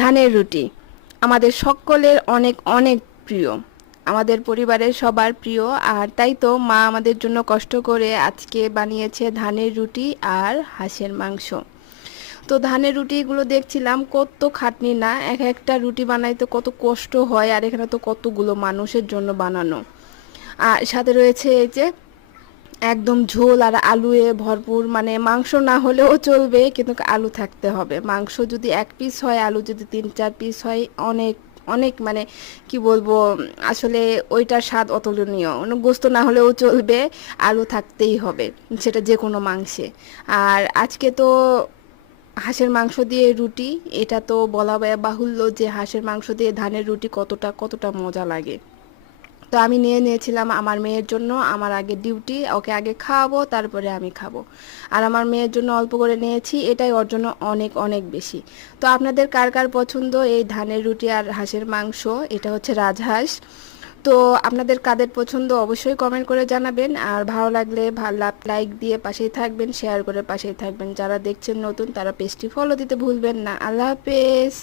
ধানের রুটি আমাদের সকলের অনেক অনেক প্রিয়, আমাদের পরিবারের সবার প্রিয়। আর তাই তো মা আমাদের জন্য কষ্ট করে আজকে বানিয়েছে ধানের রুটি আর হাঁসের মাংস। তো ধানের রুটিগুলো দেখছিলাম কত খাটনি না, এক একটা রুটি বানাইতে কত কষ্ট হয়, আর এখানে তো কতগুলো মানুষের জন্য বানানো। আর সাথে রয়েছে এই যে একদম ঝোল আর আলুয়ে ভরপুর, মানে মাংস না হলেও চলবে কিন্তু আলু থাকতে হবে। মাংস যদি এক পিস হয়, আলু যদি তিন চার পিস হয়, অনেক অনেক মানে কি বলবো, আসলে ওইটার স্বাদ অতুলনীয়। গোস্ত না হলেও চলবে, আলু থাকতেই হবে, সেটা যে কোনো মাংসে। আর আজকে তো হাঁসের মাংস দিয়ে রুটি, এটা তো বলা বাহুল্য যে হাঁসের মাংস দিয়ে ধানের রুটি কতটা কতটা মজা লাগে। তো আমি নিয়েছিলাম আমার মেয়ের জন্য, আমার আগে ডিউটি, ওকে আগে খাওয়াবো তারপরে আমি খাবো। আর আমার মেয়ের জন্য অল্প করে নিয়েছি, এটাই ওর জন্য অনেক অনেক বেশি। তো আপনাদের কার কার পছন্দ এই ধানের রুটি আর হাঁসের মাংস? এটা হচ্ছে রাজহাঁস। তো আপনাদের কাদের পছন্দ অবশ্যই কমেন্ট করে জানাবেন, আর ভালো লাগলে লাইক দিয়ে পাশেই থাকবেন, শেয়ার করে পাশেই থাকবেন। যারা দেখছেন নতুন তারা পেজটি ফলো দিতে ভুলবেন না। আল্লাহ হাফেজ।